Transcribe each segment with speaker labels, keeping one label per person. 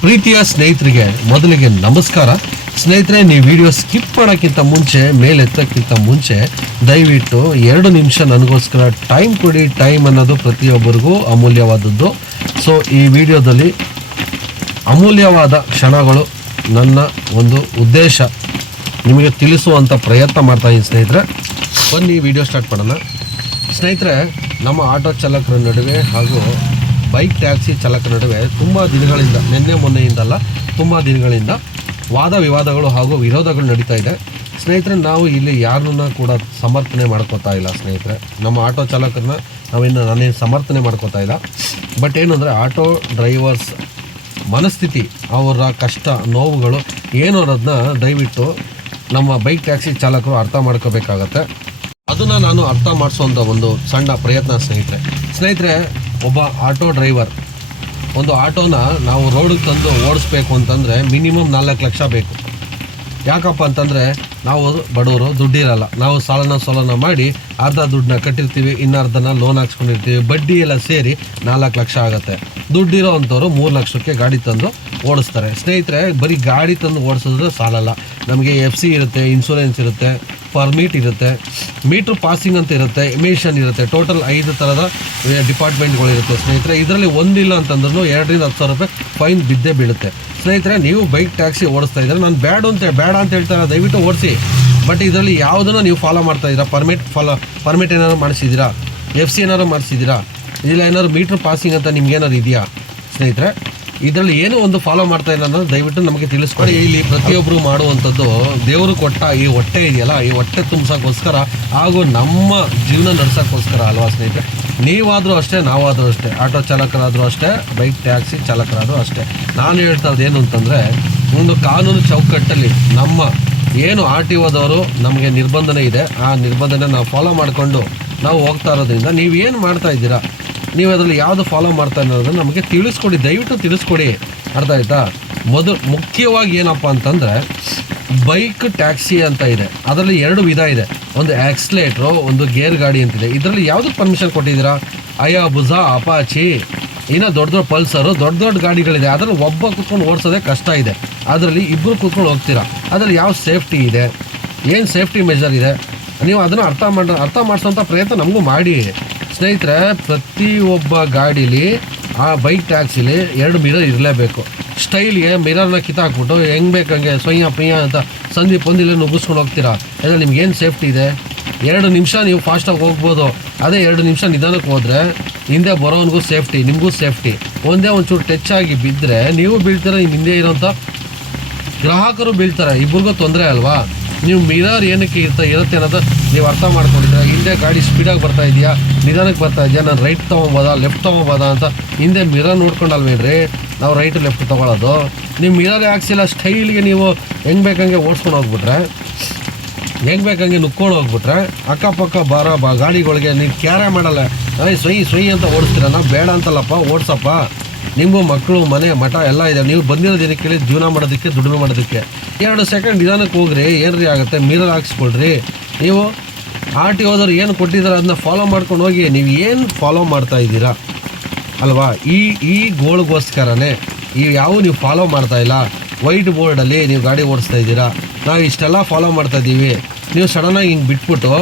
Speaker 1: ಪ್ರೀತಿಯ ಸ್ನೇಹಿತರಿಗೆ ಮೊದಲಿಗೆ ನಮಸ್ಕಾರ. ಸ್ನೇಹಿತರೆ ನೀವು ವಿಡಿಯೋ ಸ್ಕಿಪ್ ಮಾಡೋಕ್ಕಿಂತ ಮುಂಚೆ ಮೇಲೆತ್ತಕ್ಕಿಂತ ಮುಂಚೆ, ದಯವಿಟ್ಟು ಎರಡು ನಿಮಿಷ ನನಗೋಸ್ಕರ ಟೈಮ್ ಕೊಡಿ. ಟೈಮ್ ಅನ್ನೋದು ಪ್ರತಿಯೊಬ್ಬರಿಗೂ ಅಮೂಲ್ಯವಾದದ್ದು. ಸೊ ಈ ವಿಡಿಯೋದಲ್ಲಿ ಅಮೂಲ್ಯವಾದ ಕ್ಷಣಗಳು ನನ್ನ ಒಂದು ಉದ್ದೇಶ. ನಿಮಗೆ ತಿಳಿಸುವಂಥ ಪ್ರಯತ್ನ ಮಾಡ್ತಾ ಇದ್ದೀನಿ ಸ್ನೇಹಿತರೆ. ಬನ್ನಿ ವಿಡಿಯೋ ಸ್ಟಾರ್ಟ್ ಮಾಡೋಣ. ಸ್ನೇಹಿತರೆ, ನಮ್ಮ ಆಟೋ ಚಾಲಕರ ನಡುವೆ ಹಾಗೂ ಬೈಕ್ ಟ್ಯಾಕ್ಸಿ ಚಾಲಕ ನಡುವೆ ತುಂಬ ದಿನಗಳಿಂದ, ನಿನ್ನೆ ಮೊನ್ನೆಯಿಂದಲ್ಲ, ತುಂಬ ದಿನಗಳಿಂದ ವಾದ ವಿವಾದಗಳು ಹಾಗೂ ವಿರೋಧಗಳು ನಡೀತಾ ಇದೆ. ಸ್ನೇಹಿತರೆ, ನಾವು ಇಲ್ಲಿ ಯಾರನ್ನ ಕೂಡ ಸಮರ್ಥನೆ ಮಾಡ್ಕೋತಾ ಇಲ್ಲ ಸ್ನೇಹಿತರೆ. ನಮ್ಮ ಆಟೋ ಚಾಲಕರನ್ನ ನಾವಿನ್ನು ನಾನೇನು ಸಮರ್ಥನೆ ಮಾಡ್ಕೋತಾ ಇಲ್ಲ. ಬಟ್ ಏನು ಅಂದರೆ ಆಟೋ ಡ್ರೈವರ್ಸ್ ಮನಸ್ಥಿತಿ, ಅವರ ಕಷ್ಟ, ನೋವುಗಳು ಏನು ಅನ್ನೋದನ್ನ ದಯವಿಟ್ಟು ನಮ್ಮ ಬೈಕ್ ಟ್ಯಾಕ್ಸಿ ಚಾಲಕರು ಅರ್ಥ ಮಾಡ್ಕೋಬೇಕಾಗತ್ತೆ. ಅದನ್ನು ನಾನು ಅರ್ಥ ಮಾಡಿಸೋ ಒಂದು ಸಣ್ಣ ಪ್ರಯತ್ನ ಸ್ನೇಹಿತರೆ. ಸ್ನೇಹಿತರೆ ಒಬ್ಬ ಆಟೋ ಡ್ರೈವರ್. ಒಂದು ಆಟೋನ ನಾವು ರೋಡಿಗೆ ತಂದು ಓಡಿಸ್ಬೇಕು ಅಂತಂದರೆ ಮಿನಿಮಮ್ ನಾಲ್ಕು ಲಕ್ಷ ಬೇಕು. ಯಾಕಪ್ಪ ಅಂತಂದರೆ ನಾವು ಬಡವರು ದುಡ್ಡಿರಲ್ಲ. ನಾವು ಸಾಲನ ಸೋಲನ ಮಾಡಿ ಅರ್ಧ ದುಡ್ಡನ್ನ ಕಟ್ಟಿರ್ತೀವಿ, ಇನ್ನರ್ಧನ ಲೋನ್ ಹಾಕ್ಸ್ಕೊಂಡಿರ್ತೀವಿ, ಬಡ್ಡಿ ಎಲ್ಲ ಸೇರಿ ನಾಲ್ಕು ಲಕ್ಷ ಆಗುತ್ತೆ. ದುಡ್ಡಿರೋ ಅಂಥವ್ರು ಮೂರು ಲಕ್ಷಕ್ಕೆ ಗಾಡಿ ತಂದು ಓಡಿಸ್ತಾರೆ. ಸ್ನೇಹಿತರೆ, ಬರೀ ಗಾಡಿ ತಂದು ಓಡಿಸಿದ್ರೆ ಸಾಲಲ್ಲ. ನಮಗೆ ಎಫ್ ಸಿ ಇರುತ್ತೆ ಇನ್ಶೂರೆನ್ಸ್ ಇರುತ್ತೆ. ಪರ್ಮಿಟ್ ಇರುತ್ತೆ. ಮೀಟ್ರ್ ಪಾಸಿಂಗ್ ಅಂತ ಇರುತ್ತೆ ಎಮಿಷನ್ ಇರುತ್ತೆ ಟೋಟಲ್ ಐದು ಥರದ ಡಿಪಾರ್ಟ್ಮೆಂಟ್ಗಳಿರುತ್ತೆ ಸ್ನೇಹಿತರೆ. ಇದರಲ್ಲಿ ಒಂದಿಲ್ಲ ಅಂತಂದ್ರೂ ಎರಡರಿಂದ ಹತ್ತು ಸಾವಿರ ರೂಪಾಯಿ ಫೈನ್ ಬಿದ್ದೇ ಬೀಳುತ್ತೆ. ಸ್ನೇಹಿತರೆ, ನೀವು ಬೈಕ್ ಟ್ಯಾಕ್ಸಿ ಓಡಿಸ್ತಾ ಇದ್ದಾರೆ ನಾನು ಬ್ಯಾಡ್ ಅಂತ ಬೇಡ ಅಂತ ಹೇಳ್ತಾರೆ, ದಯವಿಟ್ಟು ಓಡಿಸಿ. ಬಟ್ ಇದರಲ್ಲಿ ಯಾವುದನ್ನು ನೀವು ಫಾಲೋ ಮಾಡ್ತಾ ಇದ್ದೀರಾ? ಪರ್ಮಿಟ್ ಫಾಲೋ ಪರ್ಮಿಟ್ ಏನಾದ್ರು ಮಾಡಿಸಿದ್ದೀರಾ? ಎಫ್ ಸಿ ಏನಾದ್ರು ಮಾಡಿಸಿದ್ದೀರಾ? ಇಲ್ಲ ಏನಾದ್ರು ಮೀಟ್ರ್ ಪಾಸಿಂಗ್ ಅಂತ ನಿಮ್ಗೆ ಏನಾದ್ರು ಇದೆಯಾ? ಸ್ನೇಹಿತರೆ ಇದರಲ್ಲಿ ಏನು ಒಂದು ಫಾಲೋ ಮಾಡ್ತಾ ಇಲ್ಲ ಅನ್ನೋದು ದಯವಿಟ್ಟು ನಮಗೆ ತಿಳಿಸ್ಕೊಡಿ. ಇಲ್ಲಿ ಪ್ರತಿಯೊಬ್ಬರು ಮಾಡುವಂಥದ್ದು ದೇವರು ಕೊಟ್ಟ ಈ ಹೊಟ್ಟೆ ಇದೆಯಲ್ಲ, ಈ ಹೊಟ್ಟೆ ತುಂಬಿಸೋಕ್ಕೋಸ್ಕರ ಹಾಗೂ ನಮ್ಮ ಜೀವನ ನಡೆಸೋಕ್ಕೋಸ್ಕರ ಅಲ್ವಾ ಸ್ನೇಹಿತರೆ? ನೀವಾದರೂ ಅಷ್ಟೇ, ನಾವಾದರೂ ಅಷ್ಟೇ, ಆಟೋ ಚಾಲಕರಾದರೂ ಅಷ್ಟೇ, ಬೈಕ್, ಟ್ಯಾಕ್ಸಿ ಚಾಲಕರಾದರೂ ಅಷ್ಟೇ. ನಾನು ಹೇಳ್ತಾ ಏನು ಅಂತಂದರೆ, ಒಂದು ಕಾನೂನು ಚೌಕಟ್ಟಲ್ಲಿ ನಮ್ಮ ಏನು ಆರ್ ಟಿ ಓದವರು ನಮಗೆ ನಿರ್ಬಂಧನೆ ಇದೆ, ಆ ನಿರ್ಬಂಧನೆ ನಾವು ಫಾಲೋ ಮಾಡಿಕೊಂಡು ನಾವು ಹೋಗ್ತಾ ಇರೋದ್ರಿಂದ ನೀವು ಏನು ಮಾಡ್ತಾ ಇದ್ದೀರಾ? ನೀವು ಅದರಲ್ಲಿ ಯಾವುದು ಫಾಲೋ ಮಾಡ್ತಾ ಅನ್ನೋದನ್ನು ನಮಗೆ ತಿಳಿಸ್ಕೊಡಿ, ದಯವಿಟ್ಟು ತಿಳಿಸ್ಕೊಡಿ. ಅರ್ಥ ಆಯ್ತಾ? ಮೊದಲು ಮುಖ್ಯವಾಗಿ ಏನಪ್ಪ ಅಂತಂದರೆ ಬೈಕ್ ಟ್ಯಾಕ್ಸಿ ಅಂತ ಇದೆ. ಅದರಲ್ಲಿ ಎರಡು ವಿಧ ಇದೆ. ಒಂದು ಆಕ್ಸ್ಲೇಟ್ರು ಒಂದು ಗೇರ್ ಗಾಡಿ ಅಂತಿದೆ. ಇದರಲ್ಲಿ ಯಾವುದು ಪರ್ಮಿಷನ್ ಕೊಟ್ಟಿದ್ದೀರಾ? ಅಯ್ಯ ಬುಜ ಅಪಾಚಿ ಇನ್ನೂ ದೊಡ್ಡ ದೊಡ್ಡ ಪಲ್ಸರು ದೊಡ್ಡ ದೊಡ್ಡ ಗಾಡಿಗಳಿದೆ. ಅದರಲ್ಲಿ ಒಬ್ಬ ಕೂತ್ಕೊಂಡು ಓಡಿಸೋದೇ ಕಷ್ಟ ಇದೆ. ಅದರಲ್ಲಿ ಇಬ್ಬರು ಕೂತ್ಕೊಂಡು ಹೋಗ್ತೀರಾ? ಅದರಲ್ಲಿ ಯಾವ ಸೇಫ್ಟಿ ಇದೆ? ಏನು ಸೇಫ್ಟಿ ಮೆಜರ್ ಇದೆ? ನೀವು ಅದನ್ನು ಅರ್ಥ ಮಾಡ, ಅರ್ಥ ಮಾಡಿಸೋಂಥ ಪ್ರಯತ್ನ ನಮಗೂ ಮಾಡಿ. ಸ್ನೇಹಿತರೆ, ಪ್ರತಿಯೊಬ್ಬ ಗಾಡೀಲಿ ಆ ಬೈಕ್ ಟ್ಯಾಕ್ಸಿಲಿ ಎರಡು ಮಿರರ್ ಇರಲೇಬೇಕು. ಸ್ಟೈಲ್ಗೆ ಮಿರರ್ನ ಕಿತ್ತಾಕ್ಬಿಟ್ಟು ಹೆಂಗೆ ಬೇಕಂಗೆ ಸೊಯ್ಯ ಪಯ್ಯ ಅಂತ ಸಂಧಿ ಪೊಂದಿಲ್ಲ ನುಗ್ಗಿಸ್ಕೊಂಡು ಹೋಗ್ತೀರಾ? ನಿಮ್ಗೆ ಏನು ಸೇಫ್ಟಿ ಇದೆ? ಎರಡು ನಿಮಿಷ ನೀವು ಫಾಸ್ಟಾಗಿ ಹೋಗ್ಬೋದು. ಅದೇ ಎರಡು ನಿಮಿಷ ನಿಧಾನಕ್ಕೆ ಹೋದರೆ ಹಿಂದೆ ಬರೋವನಿಗೂ ಸೇಫ್ಟಿ ನಿಮಗೂ ಸೇಫ್ಟಿ ಒಂದೇ ಒಂಚೂರು ಟಚ್ ಆಗಿ ಬಿದ್ದರೆ ನೀವು ಬೀಳ್ತೀರ ಹಿಂದೆ ಇರೋಂಥ ಗ್ರಾಹಕರು ಬೀಳ್ತಾರೆ. ಇಬ್ರಿಗೂ ತೊಂದರೆ ಅಲ್ವಾ? ನೀವು ಮಿರರ್ ಏನಕ್ಕೆ ಇರ್ತ ಇರುತ್ತೆ ಅನ್ನೋದು ನೀವು ಅರ್ಥ ಮಾಡ್ಕೊಂಡಿದ್ರೆ ಹಿಂದೆ ಗಾಡಿ ಸ್ಪೀಡಾಗಿ ಬರ್ತಾ ಇದೆಯಾ? ನಿಧಾನಕ್ಕೆ ಬರ್ತಾ ಇದೆಯಾ? ನಾನು ರೈಟ್ ತೊಗೊಬೋದಾ? ಲೆಫ್ಟ್ ತೊಗೊಬೋದ ಅಂತ ಹಿಂದೆ ಮಿರರ್ ನೋಡ್ಕೊಂಡಲ್ವೇನ್ರಿ ನಾವು ರೈಟ್ ಲೆಫ್ಟ್ ತೊಗೊಳೋದು. ನೀವು ಮಿರರ್ ಹಾಕ್ಸಿಲ್ಲ ಸ್ಟೈಲ್ಗೆ ನೀವು ಹೆಂಗೆ ಬೇಕಂಗೆ ಓಡಿಸ್ಕೊಂಡು ಹೋಗ್ಬಿಟ್ರೆ, ಹೆಂಗೆ ಬೇಕಂಗೆ ನುಕ್ಕೊಂಡು ಹೋಗ್ಬಿಟ್ರೆ, ಅಕ್ಕಪಕ್ಕ ಬಾರ ಬಾ, ಗಾಡಿಗಳಿಗೆ ನೀವು ಕ್ಯಾರೇ ಮಾಡಲ್ಲ. ಅದೇ ಸೊಯ್ ಸೊಯ್ ಅಂತ ಓಡಿಸ್ತೀರ? ನಾವು ಬೇಡ ಅಂತಲ್ಲಪ್ಪ, ಓಡಿಸಪ್ಪ. ನಿಮಗೂ ಮಕ್ಕಳು, ಮನೆ, ಮಠ ಎಲ್ಲ ಇದೆ. ನೀವು ಬಂದಿರೋ ದಿನಕ್ಕೆ ಜೀವನ ಮಾಡೋದಕ್ಕೆ, ದುಡಿಮೆ ಮಾಡೋದಕ್ಕೆ. ಎರಡು ಸೆಕೆಂಡ್ ನಿಧಾನಕ್ಕೆ ಹೋಗ್ರಿ. ಏನ್ರಿ ಆಗುತ್ತೆ? ಮಿರರ್ ಹಾಕ್ಸ್ಕೊಳ್ರಿ. ನೀವು ಆರ್ ಟಿ ಓದವ್ರು ಏನು ಕೊಟ್ಟಿದ್ದಾರೆ ಅದನ್ನ ಫಾಲೋ ಮಾಡ್ಕೊಂಡು ಹೋಗಿ, ನೀವು ಏನು ಫಾಲೋ ಮಾಡ್ತಾ ಇದ್ದೀರಾ? ಅಲ್ವಾ? ಈ ಈ ಗೋಳ್ಗೋಸ್ಕರನೇ ಈ ಯಾವ ನೀವು ಫಾಲೋ ಮಾಡ್ತಾ ಇಲ್ಲ. ವೈಟ್ ಬೋರ್ಡಲ್ಲಿ ನೀವು ಗಾಡಿ ಓಡಿಸ್ತಾ ಇದ್ದೀರಾ. ನಾವು ಇಷ್ಟೆಲ್ಲ ಫಾಲೋ ಮಾಡ್ತಾ ಇದ್ದೀವಿ. ನೀವು ಸಡನ್ನಾಗಿ ಹಿಂಗೆ ಬಿಟ್ಬಿಟ್ಟು,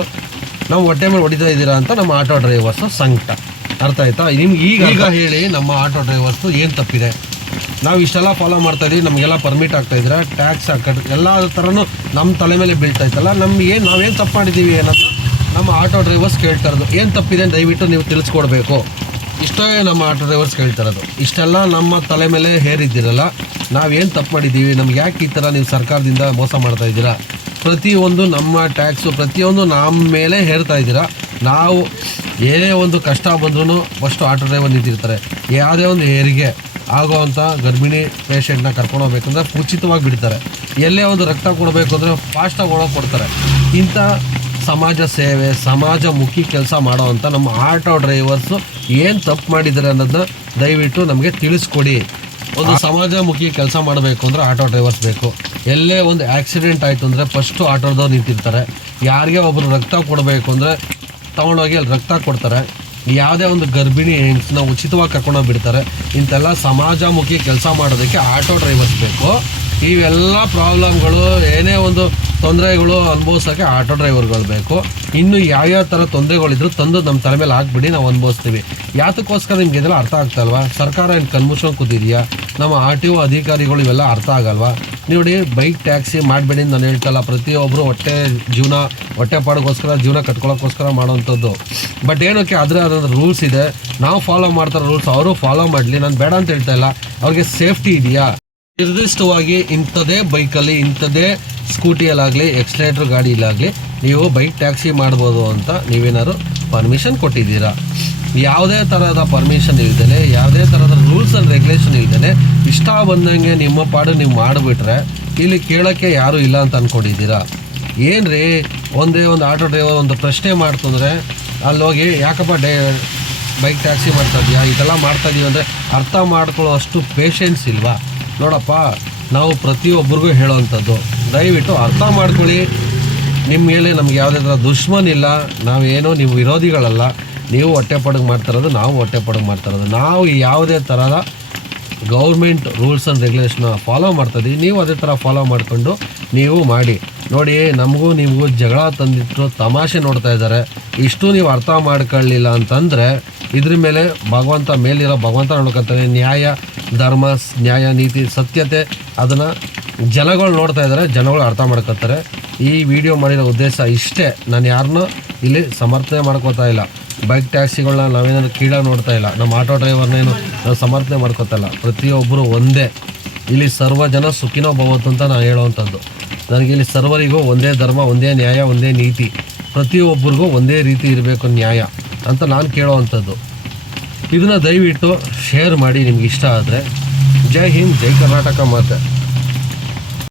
Speaker 1: ನಾವು ಹೊಟ್ಟೆ ಮೇಲೆ ಹೊಡಿತಾ ಇದ್ದೀರಾ ಅಂತ ನಮ್ಮ ಆಟೋ ಡ್ರೈವರ್ಸು ಸಂಕಟ. ಅರ್ಥ ಆಯ್ತಾ? ನಿಮ್ಗೆ ಈಗ ಈಗ ಹೇಳಿ ನಮ್ಮ ಆಟೋ ಡ್ರೈವರ್ಸು ಏನು ತಪ್ಪಿದೆ? ನಾವು ಇಷ್ಟೆಲ್ಲ ಫಾಲೋ ಮಾಡ್ತಾ ಇದೀವಿ ನಮಗೆಲ್ಲ ಪರ್ಮಿಟ್ ಆಗ್ತಾ ಇದ್ರೆ ಟ್ಯಾಕ್ಸ್ ಹಾಕಿ ಎಲ್ಲ ಥರನೂ ನಮ್ಮ ತಲೆ ಮೇಲೆ ಬೀಳ್ತಾ ಇತ್ತಲ್ಲ ನಮ್ಗೆ ಏನು ನಾವೇನು ತಪ್ಪು ಮಾಡಿದ್ದೀವಿ ಏನಂತ ನಮ್ಮ ಆಟೋ ಡ್ರೈವರ್ಸ್ ಕೇಳ್ತಾ ಇರೋದು. ಏನು ತಪ್ಪಿದೆ ದಯವಿಟ್ಟು ನೀವು ತಿಳಿಸ್ಕೊಡ್ಬೇಕು. ಇಷ್ಟೇ ನಮ್ಮ ಆಟೋ ಡ್ರೈವರ್ಸ್ ಕೇಳ್ತಾ ಇರೋದು. ಇಷ್ಟೆಲ್ಲ ನಮ್ಮ ತಲೆ ಮೇಲೆ ಹೇರಿದ್ದೀರಲ್ಲ ನಾವೇನು ತಪ್ಪು ಮಾಡಿದ್ದೀವಿ ನಮ್ಗೆ ಯಾಕೆ ಈ ಥರ ನೀವು ಸರ್ಕಾರದಿಂದ ಮೋಸ ಮಾಡ್ತಾ ಇದ್ದೀರಾ? ಪ್ರತಿಯೊಂದು ನಮ್ಮ ಟ್ಯಾಕ್ಸು ಪ್ರತಿಯೊಂದು ನಮ್ಮ ಮೇಲೆ ಹೇರ್ತಾ ಇದ್ದೀರಾ? ನಾವು ಏನೇ ಒಂದು ಕಷ್ಟ ಬಂದ್ರೂ ಫಸ್ಟು ಆಟೋ ಡ್ರೈವರ್ ನಿಂತಿರ್ತಾರೆ. ಯಾವುದೇ ಒಂದು ಹೆರಿಗೆ ಆಗೋವಂಥ ಗರ್ಭಿಣಿ ಪೇಷೆಂಟ್ನ ಕರ್ಕೊಂಡು ಹೋಗ್ಬೇಕಂದ್ರೆ ಉಚಿತವಾಗಿ ಬಿಡ್ತಾರೆ. ಎಲ್ಲೇ ಒಂದು ರಕ್ತ ಕೊಡಬೇಕು ಅಂದರೆ ಫಾಸ್ಟಾಗಿ ಒಳಗೆ ಕೊಡ್ತಾರೆ. ಇಂಥ ಸಮಾಜ ಸೇವೆ ಸಮಾಜಮುಖಿ ಕೆಲಸ ಮಾಡೋವಂಥ ನಮ್ಮ ಆಟೋ ಡ್ರೈವರ್ಸು ಏನು ತಪ್ಪು ಮಾಡಿದ್ದಾರೆ ಅನ್ನೋದನ್ನ ದಯವಿಟ್ಟು ನಮಗೆ ತಿಳಿಸ್ಕೊಡಿ. ಒಂದು ಸಮಾಜಮುಖಿ ಕೆಲಸ ಮಾಡಬೇಕು ಅಂದರೆ ಆಟೋ ಡ್ರೈವರ್ಸ್ ಬೇಕು. ಎಲ್ಲೇ ಒಂದು ಆಕ್ಸಿಡೆಂಟ್ ಆಯಿತು ಅಂದರೆ ಫಸ್ಟು ಆಟೋದವ್ರು ನಿಂತಿರ್ತಾರೆ. ಯಾರಿಗೆ ಒಬ್ಬರು ರಕ್ತ ಕೊಡಬೇಕು ಅಂದರೆ ತೊಗೊಂಡೋಗಿ ಅಲ್ಲಿ ರಕ್ತ ಕೊಡ್ತಾರೆ. ಯಾವುದೇ ಒಂದು ಗರ್ಭಿಣಿ ಹೆಣ್ಸನ್ನ ಉಚಿತವಾಗಿ ಕರ್ಕೊಂಡೋಗಿ ಬಿಡ್ತಾರೆ ಇಂಥೆಲ್ಲ ಸಮಾಜಮುಖಿ ಕೆಲಸ ಮಾಡೋದಕ್ಕೆ ಆಟೋ ಡ್ರೈವರ್ಸ್ ಬೇಕು. ಇವೆಲ್ಲ ಪ್ರಾಬ್ಲಮ್ಗಳು, ಏನೇ ಒಂದು ತೊಂದರೆಗಳು ಅನುಭವಿಸೋಕ್ಕೆ ಆಟೋ ಡ್ರೈವರ್ಗಳು ಬೇಕು. ಇನ್ನು ಯಾವ್ಯಾವ ಥರ ತೊಂದರೆಗಳಿದ್ರು ತಂದು ನಮ್ಮ ತಲೆ ಮೇಲೆ ಹಾಕ್ಬಿಡಿ, ನಾವು ಅನುಭವಿಸ್ತೀವಿ. ಯಾತಕ್ಕೋಸ್ಕರ ನಿಮ್ಗೆ ಇದೆಲ್ಲ ಅರ್ಥ ಆಗ್ತಲ್ವಾ ಸರ್ಕಾರ ಏನು ಕಣ್ಮುಚ್ಕೊಂಡು ಕೂತಿದೆಯಾ? ನಮ್ಮ ಆರ್ ಟಿ ಒ ಅಧಿಕಾರಿಗಳು ಇವೆಲ್ಲ ಅರ್ಥ ಆಗಲ್ವಾ? ನೋಡಿ, ಬೈಕ್ ಟ್ಯಾಕ್ಸಿ ಮಾಡಬೇಡಿ ನಾನು ಹೇಳ್ತಲ್ಲ ಪ್ರತಿಯೊಬ್ಬರು ಹೊಟ್ಟೆ ಜೀವನ, ಹೊಟ್ಟೆ ಪಾಡಿಗೋಸ್ಕರ ಜೀವನ ಕಟ್ಕೊಳ್ಳೋಕ್ಕೋಸ್ಕರ ಮಾಡೋವಂಥದ್ದು. ಬಟ್ ಏನಕ್ಕೆ ಅದರ ಅದರ ರೂಲ್ಸ್ ಇದೆ? ನಾವು ಫಾಲೋ ಮಾಡ್ತಾರೋ ರೂಲ್ಸ್ ಅವರು ಫಾಲೋ ಮಾಡಲಿ. ನಾನು ಬೇಡ ಅಂತ ಹೇಳ್ತಾ ಇಲ್ಲ. ಅವ್ರಿಗೆ ಸೇಫ್ಟಿ ಇದೆಯಾ? ನಿರ್ದಿಷ್ಟವಾಗಿ ಇಂಥದೇ ಬೈಕಲ್ಲಿ ಇಂಥದೇ ಸ್ಕೂಟಿಯಲ್ಲಾಗಲಿ, ಎಕ್ಸ್ಲೇಟ್ರ್ ಗಾಡಿಯಲ್ಲಾಗಲಿ ನೀವು ಬೈಕ್ ಟ್ಯಾಕ್ಸಿ ಮಾಡ್ಬೋದು ಅಂತ ನೀವೇನಾದ್ರು ಪರ್ಮಿಷನ್ ಕೊಟ್ಟಿದ್ದೀರಾ? ಯಾವುದೇ ಥರದ ಪರ್ಮಿಷನ್ ಇಲ್ದೇ ಯಾವುದೇ ಥರದ ರೂಲ್ಸ್ ಆ್ಯಂಡ್ ರೆಗ್ಯುಲೇಷನ್ ಇಲ್ದೇ ಇಷ್ಟ ಬಂದಂಗೆ ನಿಮ್ಮ ಪಾಡು ನೀವು ಮಾಡಿಬಿಟ್ರೆ ಇಲ್ಲಿ ಕೇಳೋಕ್ಕೆ ಯಾರೂ ಇಲ್ಲ ಅಂತ ಅಂದ್ಕೊಂಡಿದ್ದೀರಾ ಏನ್ರಿ? ಒಂದೇ ಒಂದು ಆಟೋ ಡ್ರೈವರ್ ಒಂದು ಪ್ರಶ್ನೆ ಮಾಡ್ತಂದ್ರೆ ಅಲ್ಲಿ ಹೋಗಿ ಯಾಕಪ್ಪ ಡೇ, ಬೈಕ್ ಟ್ಯಾಕ್ಸಿ ಮಾಡ್ತಾ ಇದೆಯಾ? ಇದೆಲ್ಲ ಮಾಡ್ತಾ ಇದೀವಿ ಅಂದರೆ ಅರ್ಥ ಮಾಡ್ಕೊಳ್ಳೋ ಅಷ್ಟು ಪೇಷೆನ್ಸ್ ಇಲ್ವಾ? ನೋಡಪ್ಪ, ನಾವು ಪ್ರತಿಯೊಬ್ಬರಿಗೂ ಹೇಳೋವಂಥದ್ದು, ದಯವಿಟ್ಟು ಅರ್ಥ ಮಾಡ್ಕೊಳ್ಳಿ. ನಿಮ್ಮ ಮೇಲೆ ನಮ್ಗೆ ಯಾವುದೇ ಥರ ದುಶ್ಮನ್ ಇಲ್ಲ. ನಾವೇನೋ ನೀವು ವಿರೋಧಿಗಳಲ್ಲ. ನೀವು ಹೊಟ್ಟೆ ಪಡಗ್ ಮಾಡ್ತಿರೋದು ನಾವು ಹೊಟ್ಟೆ ಪಡಗ್ ಮಾಡ್ತಿರೋದು ನಾವು ಯಾವುದೇ ಥರದ government rules and regulation follow ಮಾಡ್ತಾಯಿದ್ದೀವಿ ನೀವು ಅದೇ ಥರ ಫಾಲೋ ಮಾಡಿಕೊಂಡು ನೀವು ಮಾಡಿ. ನೋಡಿ, ನಮಗೂ ನಿಮಗೂ ಜಗಳ ತಂದಿಟ್ಟು ತಮಾಷೆ ನೋಡ್ತಾ ಇದ್ದಾರೆ. ಇಷ್ಟು ನೀವು ಅರ್ಥ ಮಾಡ್ಕೊಳ್ಳಿಲ್ಲ ಅಂತಂದರೆ, ಇದ್ರ ಮೇಲೆ ಭಗವಂತ ಮೇಲಿರೋ ಭಗವಂತ ನೋಡ್ಕೊತಾನೆ ನ್ಯಾಯ ಧರ್ಮ, ನ್ಯಾಯ, ನೀತಿ, ಸತ್ಯತೆ, ಅದನ್ನು ಜನಗಳು ನೋಡ್ತಾ ಇದ್ದಾರೆ ಜನಗಳು ಅರ್ಥ ಮಾಡ್ಕೊತಾರೆ. ಈ ವಿಡಿಯೋ ಮಾಡಿರೋ ಉದ್ದೇಶ ಇಷ್ಟೇ. ನಾನು ಯಾರನ್ನೂ ಇಲ್ಲಿ ಸಮರ್ಥನೆ ಮಾಡ್ಕೋತಾ ಇಲ್ಲ. ಬೈಕ್ ಟ್ಯಾಕ್ಸಿಗಳನ್ನ ನಾವೇನಾದ್ರು ಕೀಳಾಗಿ ನೋಡ್ತಾ ಇಲ್ಲ. ನಮ್ಮ ಆಟೋ ಡ್ರೈವರ್ನೇನು ನಾವು ಸಮರ್ಥನೆ ಮಾಡ್ಕೋತಾ ಇಲ್ಲ. ಪ್ರತಿಯೊಬ್ಬರು ಒಂದೇ. ಇಲ್ಲಿ ಸರ್ವ ಜನ ಸುಖಿನೋ ಭವತ್ತು ಅಂತ ನಾನು ಹೇಳೋವಂಥದ್ದು ನನಗೆ ಇಲ್ಲಿ ಸರ್ವರಿಗೂ ಒಂದೇ ಧರ್ಮ, ಒಂದೇ ನ್ಯಾಯ, ಒಂದೇ ನೀತಿ. ಪ್ರತಿಯೊಬ್ಬರಿಗೂ ಒಂದೇ ರೀತಿ ಇರಬೇಕು ನ್ಯಾಯ ಅಂತ ನಾನು ಕೇಳೋವಂಥದ್ದು ಇದನ್ನು ದಯವಿಟ್ಟು ಶೇರ್ ಮಾಡಿ ನಿಮ್ಗೆ ಇಷ್ಟ ಆದರೆ. ಜೈ ಹಿಂದ್ ಜೈ ಕರ್ನಾಟಕ ಮಾತೆ.